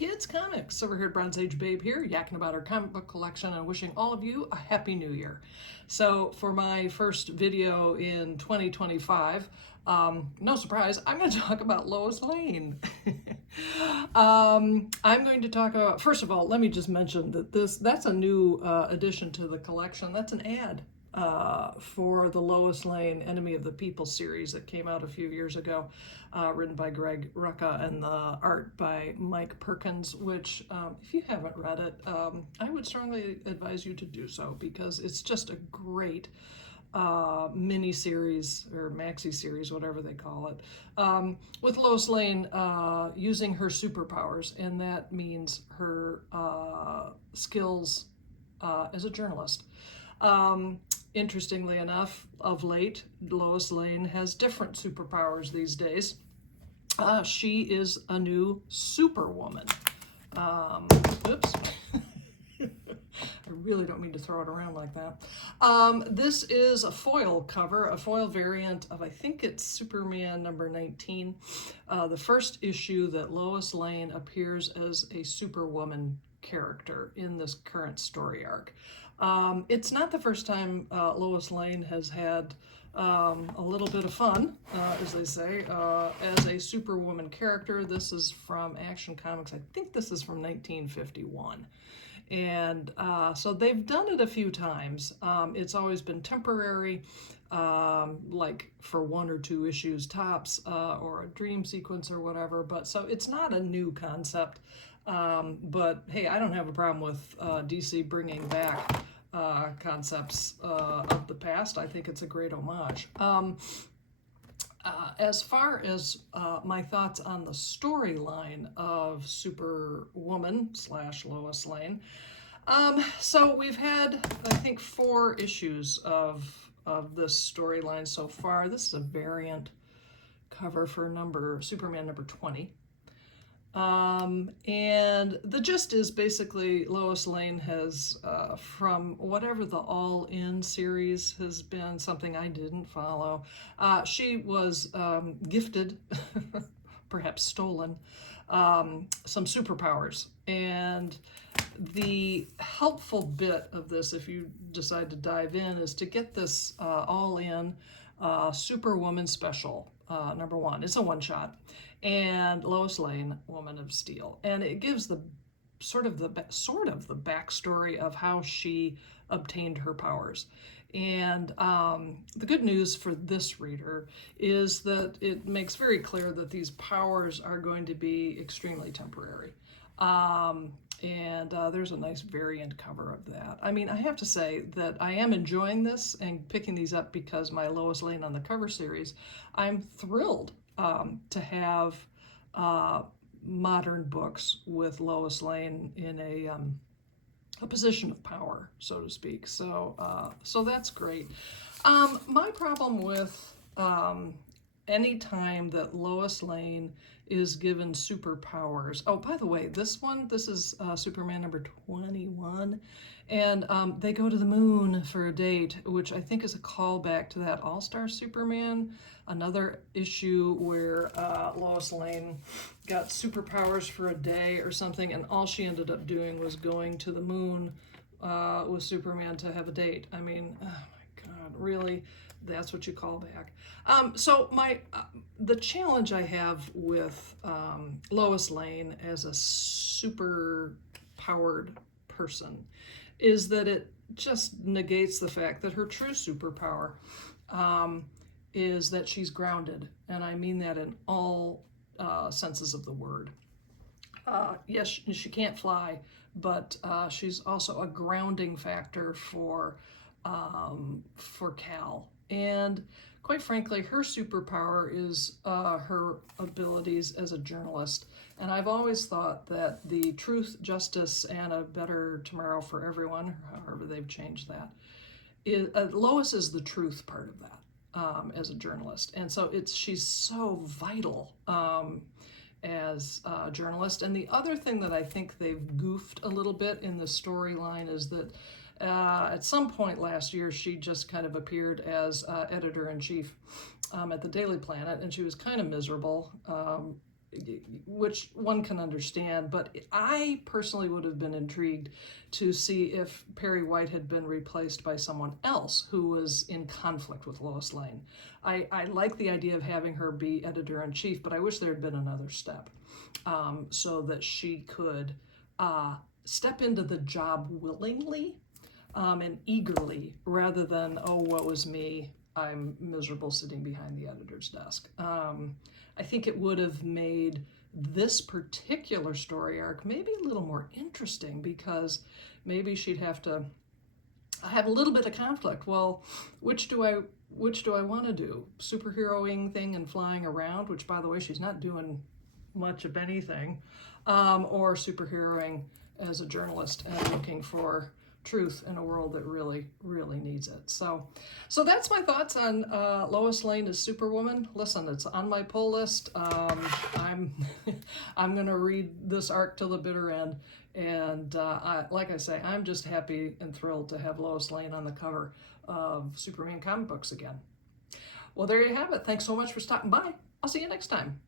kids, comics. Silver-haired Bronze Age babe here, yakking about our comic book collection and wishing all of you a happy new year. So for my first video in 2025, no surprise, I'm going to talk about Lois Lane. I'm going to talk about, first of all, let me just mention that that's a new addition to the collection. That's an ad for the Lois Lane Enemy of the People series that came out a few years ago, written by Greg Rucka and the art by Mike Perkins, which if you haven't read it, I would strongly advise you to do so, because it's just a great mini series or maxi series, whatever they call it, with Lois Lane using her superpowers, and that means her skills as a journalist. Interestingly enough, of late, Lois Lane has different superpowers these days. She is a new Superwoman. Oops. I really don't mean to throw it around like that. This is a foil cover, a foil variant of, I think it's Superman number 19, the first issue that Lois Lane appears as a Superwoman character in this current story arc. It's not the first time Lois Lane has had a little bit of fun, as they say, as a Superwoman character. This is from Action Comics. I think this is from 1951. And so they've done it a few times. It's always been temporary, like for 1 or 2 issues tops, or a dream sequence or whatever. But so it's not a new concept. But hey, I don't have a problem with DC bringing back concepts of the past. I think it's a great homage. As far as my thoughts on the storyline of Superwoman / Lois Lane, so we've had, I think, 4 issues of this storyline so far. This is a variant cover for Superman number 20. And the gist is basically Lois Lane has, from whatever the All In series has been, something I didn't follow, she was gifted, perhaps stolen, some superpowers. And the helpful bit of this, if you decide to dive in, is to get this All In Superwoman special, number 1. It's a one-shot. And Lois Lane, Woman of Steel, and it gives the sort of the backstory of how she obtained her powers. And the good news for this reader is that it makes very clear that these powers are going to be extremely temporary. And there's a nice variant cover of that. I mean, I have to say that I am enjoying this and picking these up because my Lois Lane on the Cover series, I'm thrilled to have modern books with Lois Lane in a position of power, so to speak. So so that's great. My problem with any time that Lois Lane is given superpowers. Oh, by the way, this is Superman number 21, and they go to the moon for a date, which I think is a callback to that All-Star Superman, another issue where Lois Lane got superpowers for a day or something, and all she ended up doing was going to the moon with Superman to have a date. I mean, oh my God, really? That's what you call back. So the challenge I have with Lois Lane as a super powered person is that it just negates the fact that her true superpower is that she's grounded, and I mean that in all senses of the word. Yes, she can't fly, but she's also a grounding factor for Cal. And quite frankly, her superpower is her abilities as a journalist. And I've always thought that the truth, justice, and a better tomorrow for everyone, however they've changed that, Lois is the truth part of that as a journalist. And so she's so vital as a journalist. And the other thing that I think they've goofed a little bit in the storyline is that at some point last year, she just kind of appeared as editor-in-chief at the Daily Planet, and she was kind of miserable. which one can understand, but I personally would have been intrigued to see if Perry White had been replaced by someone else who was in conflict with Lois Lane. I like the idea of having her be editor-in-chief, but I wish there had been another step, so that she could step into the job willingly and eagerly, rather than, oh, woe is me, I'm miserable sitting behind the editor's desk. I think it would have made this particular story arc maybe a little more interesting, because maybe she'd have to have a little bit of conflict. Well, which do I want to do? Superheroing thing and flying around, which, by the way, she's not doing much of anything, or superheroing as a journalist and looking for truth in a world that really, really needs it. So that's my thoughts on Lois Lane as Superwoman. Listen, it's on my pull list. I'm I'm gonna read this arc till the bitter end, and like I say, I'm just happy and thrilled to have Lois Lane on the cover of Superman comic books again. Well, there you have it. Thanks so much for stopping by. I'll see you next time.